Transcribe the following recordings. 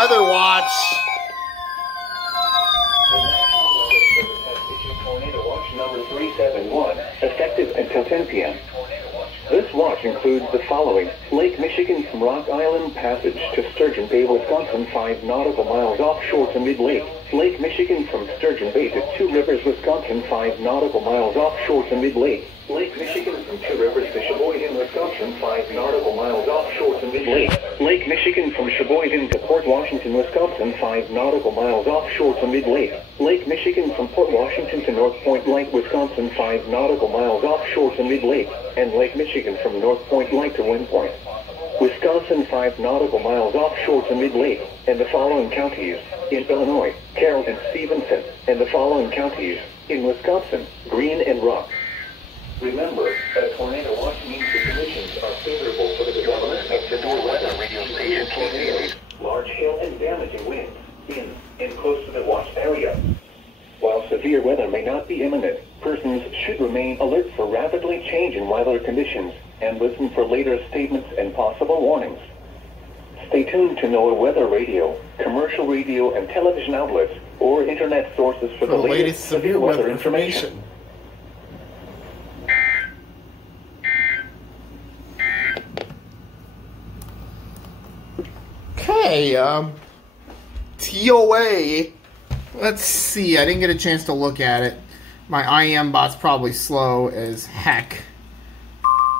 Weather Watch. Tornado Watch number 371, effective until 10 p.m. This watch includes the following: Lake Michigan from Rock Island Passage to Sturgeon Bay, Wisconsin, 5 nautical miles offshore to mid-lake. Lake Michigan from Sturgeon Bay to Two Rivers, Wisconsin, 5 nautical miles offshore to mid-lake. Lake Michigan from Two Rivers to Sheboygan, Wisconsin, 5 nautical miles offshore to mid-lake. Lake Michigan from Sheboygan to Port Washington, Wisconsin, 5 nautical miles offshore to mid-lake. Lake Michigan from Port Washington to North Point Light, Wisconsin, 5 nautical miles offshore to mid-lake. And Lake Michigan from North Point Light to Wind Point, Wisconsin, 5 nautical miles offshore to mid-lake. And the following counties in Illinois: Carroll and Stevenson. And the following counties in Wisconsin: Greene and Rock. Remember, a tornado watch means the conditions are favorable for the development of severe weather radio station tornadoes, large hail and damaging winds in and close to the watch area. While severe weather may not be imminent, persons should remain alert for rapidly changing weather conditions and listen for later statements and possible warnings. Stay tuned to NOAA Weather Radio, commercial radio and television outlets, or internet sources for the latest severe weather information. Okay, TOA. Let's see. I didn't get a chance to look at it. My IM bot's probably slow as heck.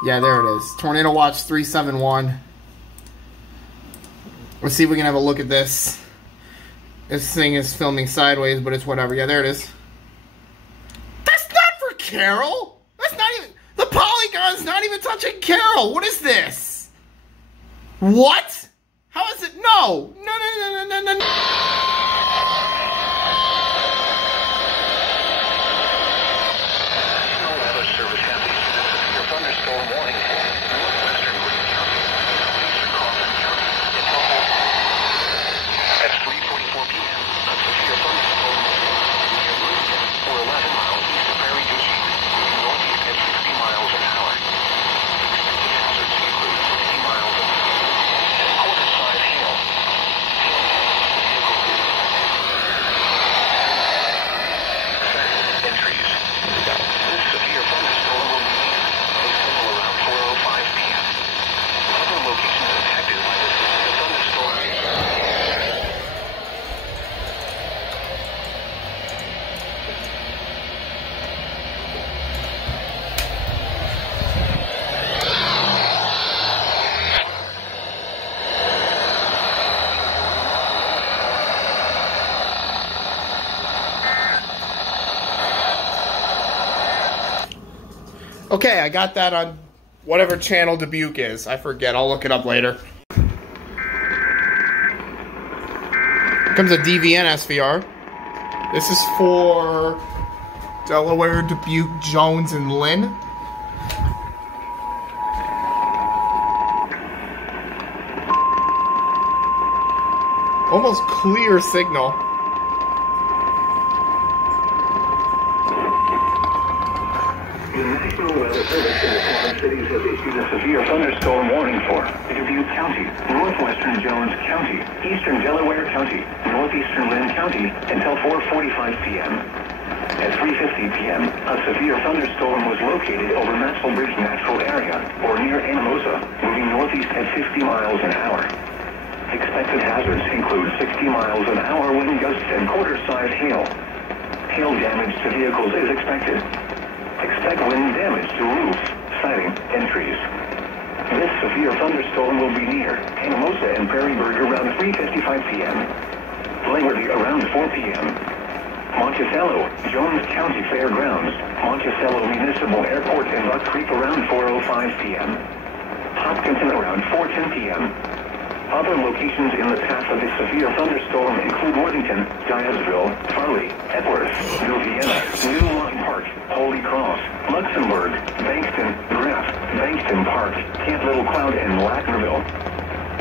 Yeah, there it is. Tornado Watch 371. Let's see if we can have a look at this. This thing is filming sideways, but it's whatever. Yeah, there it is. That's not for Carroll. That's not even... The polygon's not even touching Carroll. What is this? What? How is it? No. No. Okay, I got that on whatever channel Dubuque is. I forget. I'll look it up later. Here comes a DVN SVR. This is for Delaware, Dubuque, Jones, and Lynn. Almost clear signal. The National Weather Service in the Quad Cities has issued a severe thunderstorm warning for Dubuque County, northwestern Jones County, eastern Delaware County, northeastern Lynn County until 4:45 p.m. At 3:50 p.m., a severe thunderstorm was located over Maxwell Bridge Natural Area, or near Anamosa, moving northeast at 50 miles an hour. Expected hazards include 60 miles an hour wind gusts and quarter-size hail. Hail damage to vehicles is expected. Expect wind damage to roofs, siding, and trees. This severe thunderstorm will be near Anamosa and Prairieburg around 3:55 p.m. Langley around 4 p.m. Monticello, Jones County Fairgrounds, Monticello Municipal Airport, and Buck Creek around 4:05 p.m. Hopkinton around 4:10 p.m. Other locations in the path of this severe thunderstorm include Worthington, Dyersville, Farley, Epworth, New Vienna, New Lawn Park, Holy Cross, Luxembourg, Bankston, Graff, Bankston Park, Camp Little Cloud, and Lacknerville.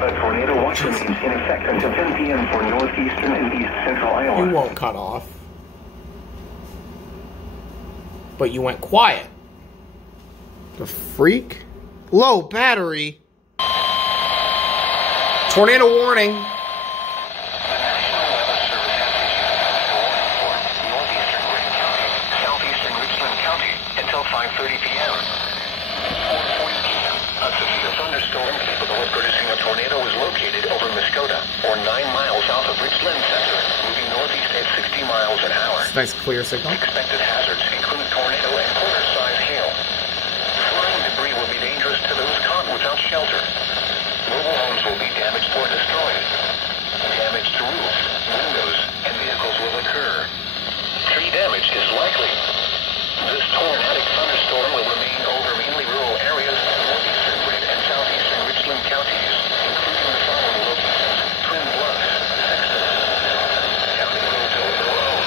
A tornado watch remains in effect until 10 p.m. for northeastern and east central Iowa. You won't cut off. But you went quiet. The freak? Low battery. Tornado warning. 5:30 p.m. 4:40 p.m. A severe thunderstorm capable of producing a tornado was located over Muskota, or 9 miles south of Richland Center, moving northeast at 60 miles an hour. It's a nice clear signal. Expected hazards include tornado and quarter-size hail. Flying debris will be dangerous to those caught without shelter. Mobile homes will be damaged or destroyed. Damage to roofs, windows, and vehicles will occur. Tree damage is likely. This tornadic thunderstorm will remain over mainly rural areas of northeastern Brent and southeastern Richland counties, including the following locations: Twin Bluffs, Sexton, County Roads Overall,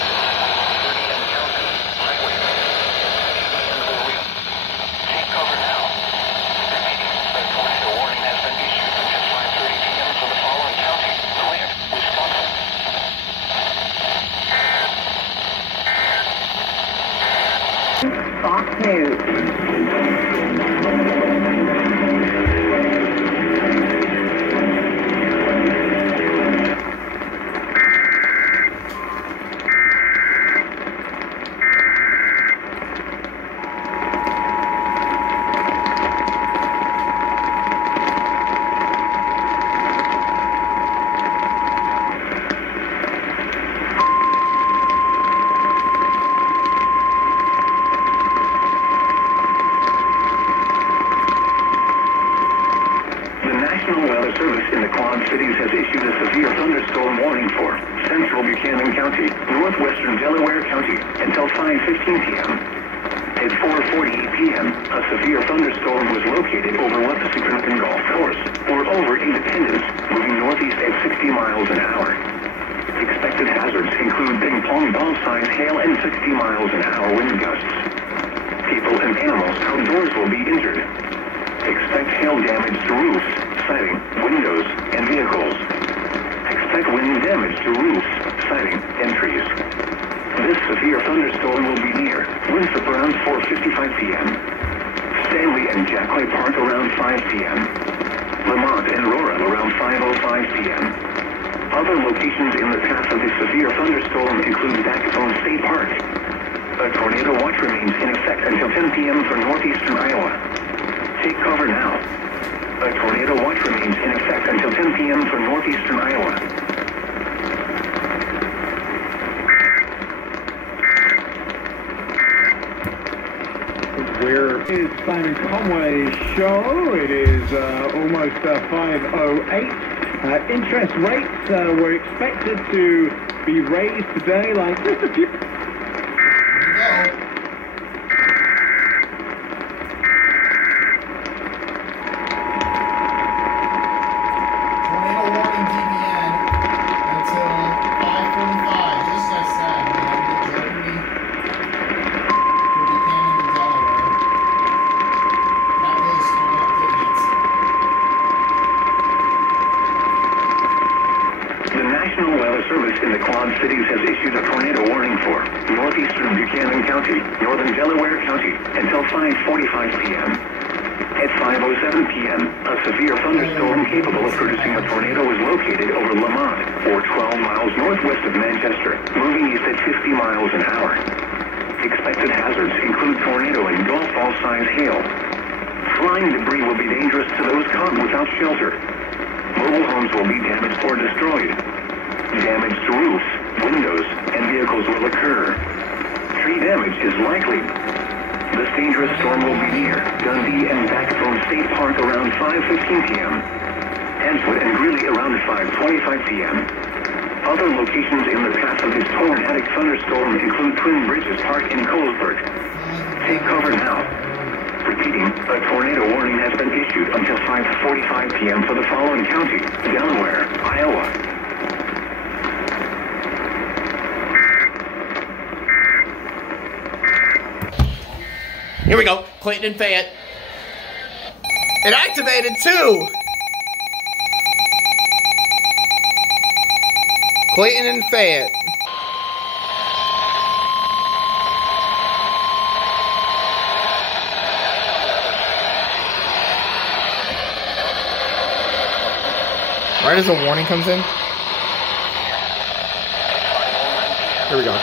30 and County Highway, and Berea. Take cover now. Repeating, a tornado warning has been issued until 5:30 p.m. for the following counties: Grant, Wisconsin. Fox News. National Weather Service in the Quad Cities has issued a severe thunderstorm warning for central Buchanan County, northwestern Delaware County, until 5:15 p.m. At 4:48 p.m., a severe thunderstorm was located over Wet'suwet'en Golf Course, or over Independence, moving northeast at 60 miles an hour. Expected hazards include ping-pong ball-sized hail and 60 miles an hour wind gusts. People and animals outdoors will be injured. Expect hail damage to roofs, siding, windows, and vehicles. Expect wind damage to roofs, siding, and trees. This severe thunderstorm will be near Winthrop around 4:55 p.m. Stanley and Jackley Park around 5 p.m. Lamont and Laurel around 5:05 p.m. Other locations in the path of the severe thunderstorm include Backbone State Park. A tornado watch remains in effect until 10 p.m. for northeastern Iowa. Take cover now. A tornado watch remains in effect until 10 p.m. for northeastern Iowa. Where is Simon Conway's show? It is almost 5:08. Interest rates were expected to be raised today, like just a few. In the Quad Cities has issued a tornado warning for northeastern Buchanan County, northern Delaware County, until 5:45 p.m. At 5:07 p.m., a severe thunderstorm capable of producing a tornado was located over Lamont, or 12 miles northwest of Manchester, moving east at 50 miles an hour. Expected hazards include tornado and golf ball-sized hail. Flying debris will be dangerous to those caught without shelter. Mobile homes will be damaged or destroyed. Damage to roofs, windows, and vehicles will occur. Tree damage is likely. This dangerous storm will be near Dundee and Backbone State Park around 5:15 p.m. Edgewood and Greeley around 5:25 p.m. Other locations in the path of this tornadic thunderstorm include Twin Bridges Park in Colesburg. Take cover now. Repeating, a tornado warning has been issued until 5:45 p.m. for the following county: Delaware, Iowa. Here we go. Clayton and Fayette. It activated too. Clayton and Fayette. Right as the warning comes in. Here we go.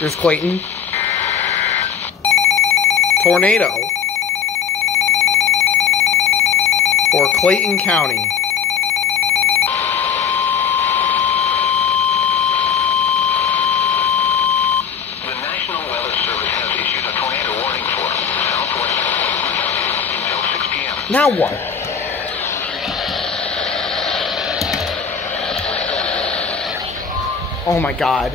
There's Clayton. Tornado. For Clayton County. The National Weather Service has issued a tornado warning for southwest until 6 p.m. Now what? Oh my god.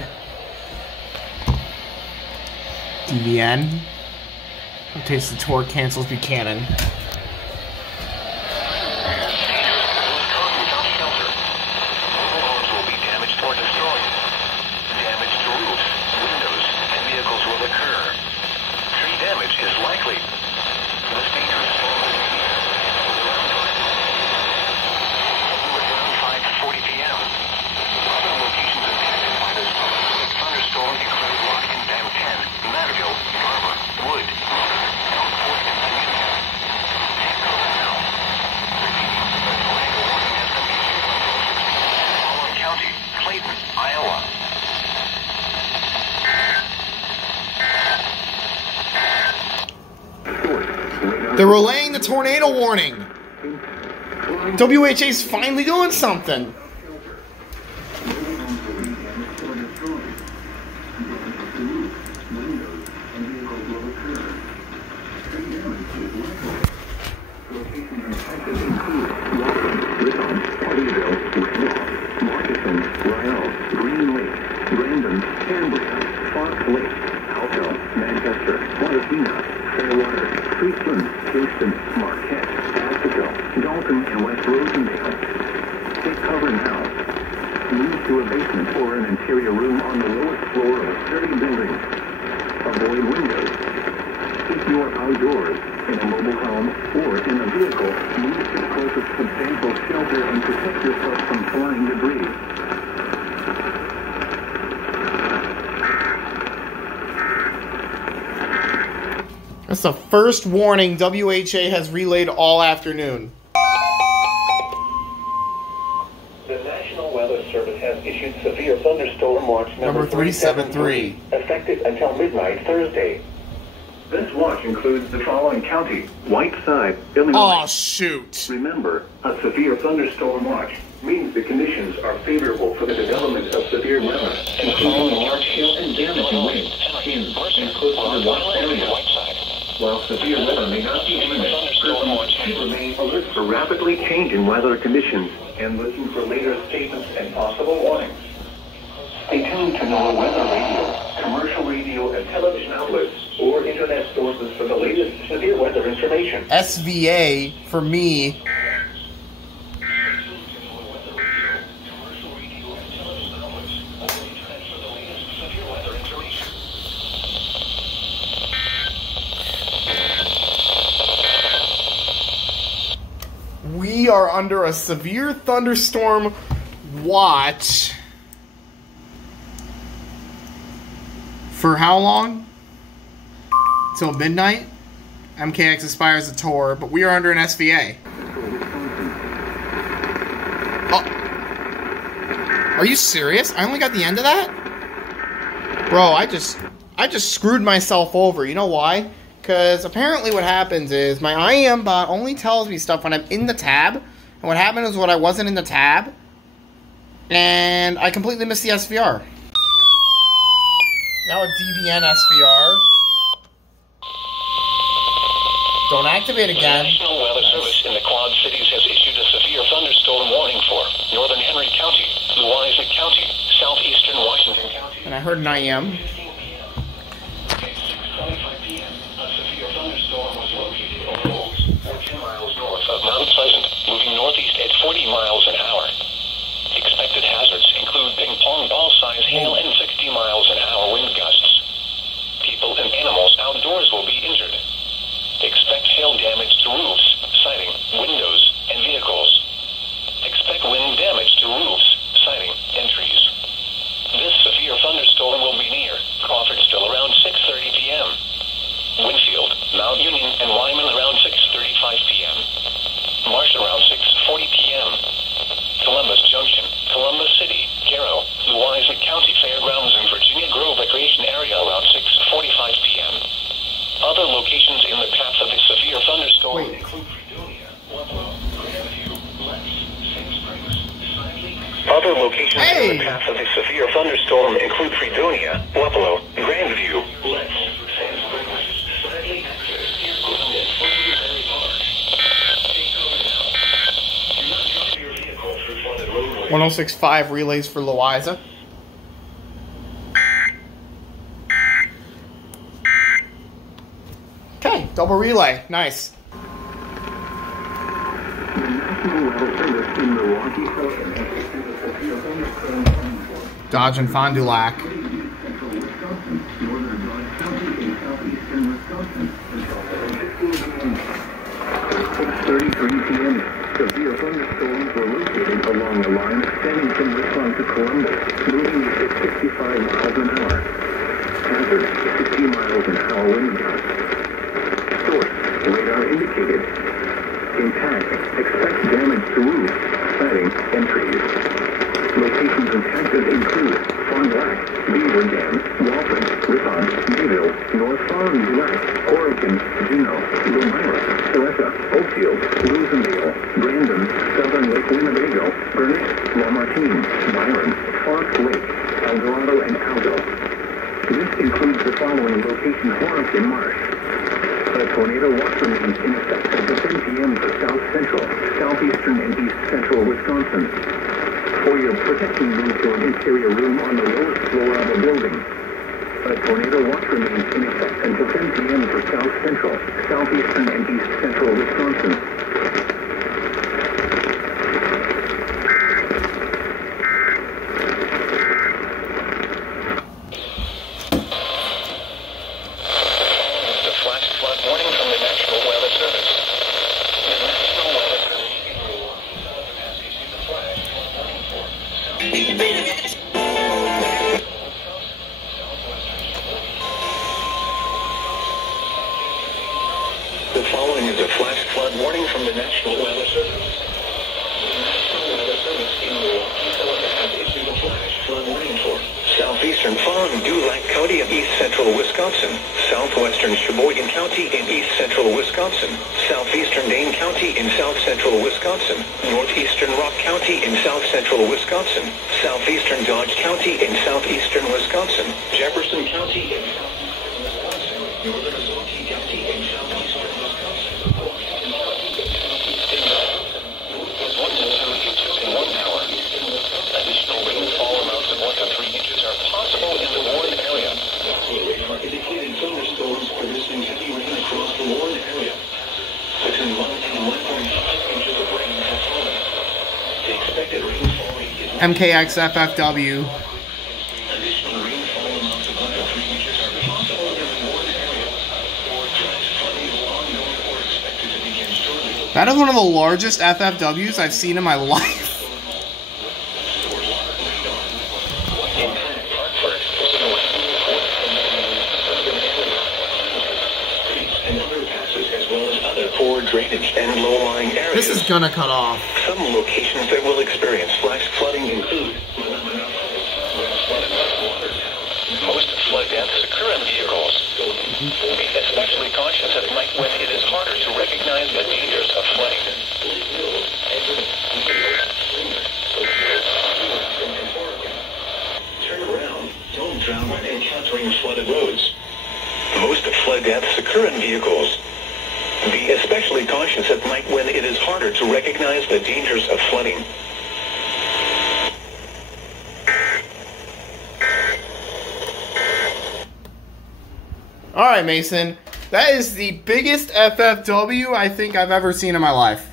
DVN. Rotates the tour, cancels Buchanan. Homes will be damaged or destroyed. Damage to roofs, windows, and vehicles will occur. Tree damage is likely. This dangerous storm will be here around 5:40 p.m. Other locations impacted by this thunderstorm include Lockton Dam 10, Matterville, Garber, Wood, Elmford, and Virginia. County, Clayton, Iowa. They're relaying the tornado warning. WHA's finally doing something. That's the first warning WHA has relayed all afternoon. The National Weather Service has issued severe thunderstorm watch number 373, effective until midnight Thursday. This watch includes the following counties: Whiteside, Illinois. Oh, shoot. Remember, a severe thunderstorm watch means the conditions are favorable for the development of severe weather, including large hail and damaging winds in and close to the watch area. While severe weather may not be imminent, persons should remain alert for rapidly changing weather conditions and listen for later statements and possible warnings. Stay tuned to NOAA Weather Radio, commercial radio and television outlets, or internet sources for the latest severe weather information. SVA for me. We are under a severe thunderstorm watch. For how long? Till midnight? MKX expires the tour, but we are under an SVA. Oh. Are you serious? I only got the end of that? Bro, I just screwed myself over. You know why? Because apparently what happens is my IEM bot only tells me stuff when I'm in the tab. And what happened is when I wasn't in the tab. And I completely missed the SVR. Now a DVN SVR. Don't activate again. The National Weather Service in the Quad Cities has issued a severe thunderstorm warning for northern Henry County, Louisa County, southeastern Washington County. And I heard an IEM. Mount Pleasant, moving northeast at 40 miles an hour. Expected hazards include ping-pong ball-size hail and 60 miles an hour wind gusts. People and animals outdoors will be injured. Expect hail damage to roofs, siding, windows, and vehicles. Expect wind damage to roofs, siding, and trees. This severe thunderstorm will be near Crawfordsville around 6:30 p.m. Winfield, Mount Union, and Wyman around 6:35 p.m. Marsh around 6:40 p.m. Columbus Junction, Columbus City, Caro, Louisa County Fairgrounds, and Virginia Grove Recreation Area Other locations in the path of the severe thunderstorm Wait. include Fredonia, Pueblo, Grandview, Lex, Sand Springs, Snidely. Other locations in the path of the severe thunderstorm include Fredonia, Pueblo, Grandview, Lex, Sand Springs, Snidely, Columbus, Berry Park. Take cover now. Do not drive your vehicle through flooded roadways. 1065 relays for Louisa. Okay, double relay. Nice. Dodge and Fond du Lac. 6:33 p.m. Severe thunderstorms were located along the line extending from Richmond to Columbus, moving at 65 miles an hour. Hazard, 60 miles an hour wind gusts. Source, radar indicated. Impact, expect damage to roofs, siding, and trees. Locations impacted include Fond du Lac, Beaver Dam, Walton, Ripon, Mayville, North Fond du Lac, Oregon, Juneau, Elmira, Soretta, Oakfield, Louisville, Brandon, Southern Lake Winnebago, Burnett, Lamartine, Byron, Fox Lake, El Dorado, and Aldo. This includes the following locations: Horace and Marsh. A tornado watch remains in effect until 10 p.m. for south central, southeastern, and east central Wisconsin. For your protection, move to an interior room on the lowest floor of a building. A tornado watch remains in effect until 10 p.m. for south central, southeastern, and east central Wisconsin. The flash flood warning from the National Weather Service. The National Weather Service in Milwaukee Southern has issued the flash flood warning for The following is a flash flood warning from the National Weather Service. The National Weather Service in Milwaukee Southern has issued a flash flood warning for southeastern Fond du Lac County of east central Wisconsin, southwestern Sheboygan County in east central Wisconsin, southeastern Dane County in south central Wisconsin, northeastern Rock County in south central Wisconsin, southeastern Dodge County in southeastern Wisconsin, Jefferson County in southeastern Wisconsin, northern Milwaukee County in southeastern Wisconsin, Washington County in southeastern Wisconsin, northwest 1 to 2 inches in 1 hour. Additional rainfall amounts of 1 to 3 inches are possible in the Warren area. Radar indicated thunderstorms producing heavy rain across the Warren area. Between 1 and 1.5 inches of rain have fallen. The expected rainfall rate is MKX FFW. additional rainfall amounts of 1 to 3 inches are possible in the Warren area. Flash flooding is ongoing or expected to begin shortly. That is one of the largest FFWs I've seen in my life. Drainage and low-lying areas. This is gonna cut off. Some locations that will experience flash flooding include most flood deaths occur in vehicles. Be especially cautious at night when it is harder to recognize the dangers of flooding. Turn around. Don't drown when encountering flooded roads. Most flood deaths occur in vehicles. Be especially cautious at night when it is harder to recognize the dangers of flooding. All right, Mason. That is the biggest FFW I think I've ever seen in my life.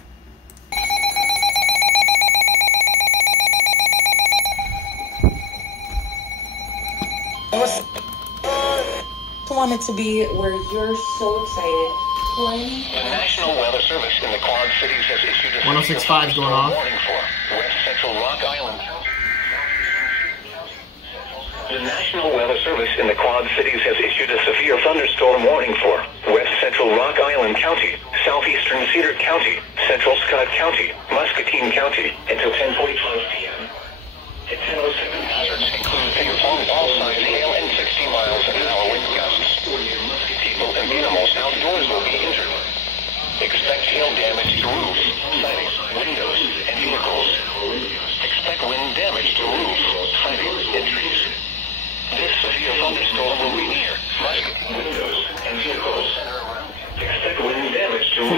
Want it to be where you're so excited. The National Weather Service in the Quad Cities has issued a 1065 going off. warning for West Central Rock Island. The National Weather Service in the Quad Cities has issued a severe thunderstorm warning for West Central Rock Island County, southeastern Cedar County, central Scott County, Muscatine County until 10:45 p.m. At 10:07, hazards include all size hail and 60 miles an hour wind gusts. People and animals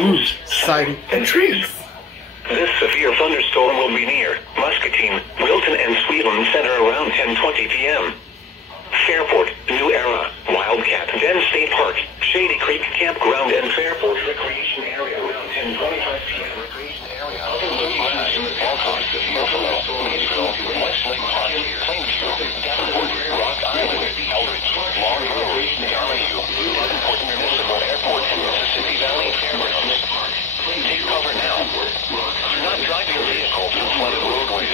roofs, Siding and trees. This severe thunderstorm will be near Muscatine, Wilton, and Sweetland Center around 10:20 p.m. Fairport, New Era, Wildcat, Penn State Park, Shady Creek Campground, and Fairport Recreation Area around 10:25 p.m. Recreation area. Other locations in the Alcott, Buffalo, Maysville, Westlake Park, Plainview, Davenport, Rock Island, Eldridge, Long Grove, Donahue, Davenport Municipal Airport, and Mississippi Valley Fairgrounds. Take cover now. Do not drive your vehicle through flooded roadways.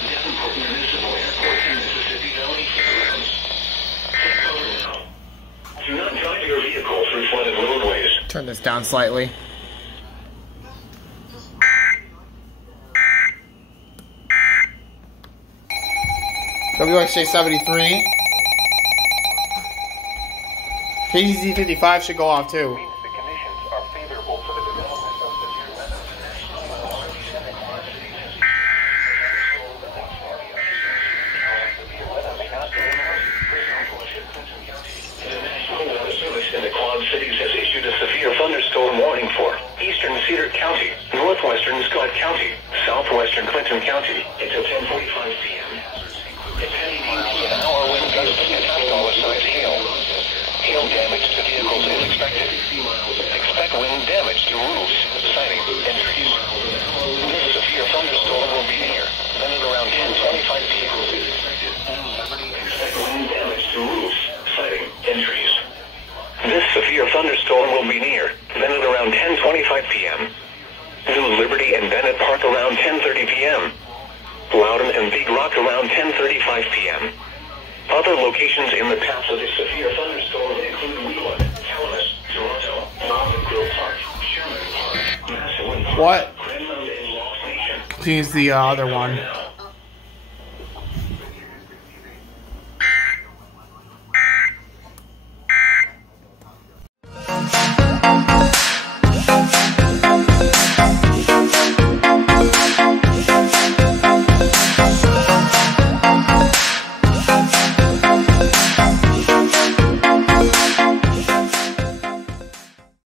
Davenport Municipal Airport and Mississippi Valley Fairgrounds. Take cover now. Do not drive your vehicle through flooded roadways. Turn this down slightly. WXJ 73. KZZ 55 should go off too. The conditions are favorable for the development of severe weather. The National Weather Service in the Quad Cities has issued a severe thunderstorm warning for eastern Cedar County, northwestern Scott County, southwestern Clinton County until 10:45 p.m. Depending miles an hour wind gusts and $5 hail. Hail damage to vehicles is expected. Expect wind damage to roofs, siding, and trees. This severe thunderstorm will be near, then at around 10:25 p.m. Expect wind damage to roofs, siding, and trees. This severe thunderstorm will be near, then at around 10:25 p.m. New Liberty and Bennett Park around 10:30 p.m. Loudon and Big Rock around 10:35 p.m. Other locations in the path of this severe thunderstorm include Wheeling, Calamus, Toronto, Northern Grove Park, Sherman Park, Massillon Park, What? Greenland, and Lost Nation. He's the other one.